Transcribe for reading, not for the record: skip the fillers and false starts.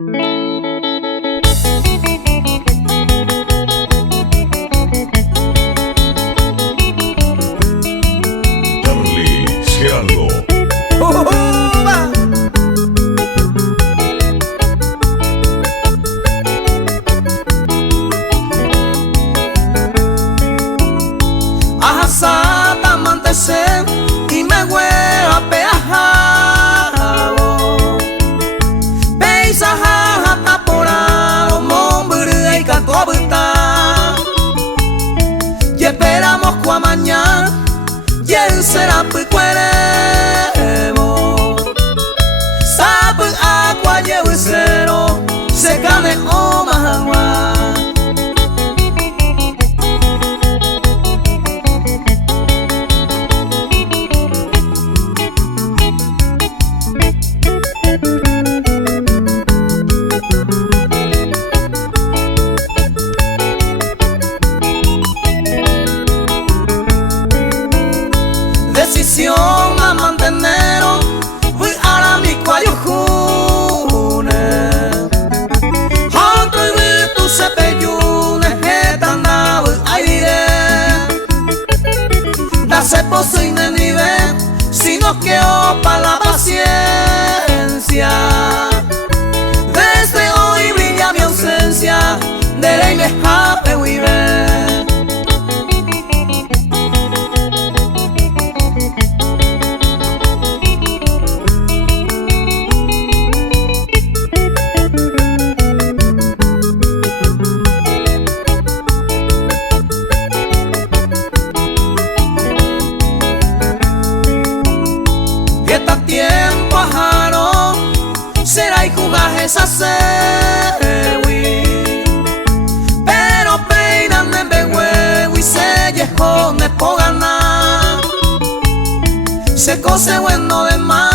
Derlis, Gerardo. Ahasata mantesen y me hueva peajao Beisa jajata porao Momburica tuabuta Y esperamos cua mañana Y el será picueremo Sapu aqua yewisero Se cane o mahagua Decisión a mantenernos, voy a mi cuello june. Otro y vi tu cepellunes, que tan voy a ir. Darse posible ni ver, sino que opa la paciencia. Desde hoy brilla mi ausencia, de ley me escape y ver. Tiempo ajaro será y jugajes a sewi pero peinan en behuevo y se llegó me po ganar se cose bueno de más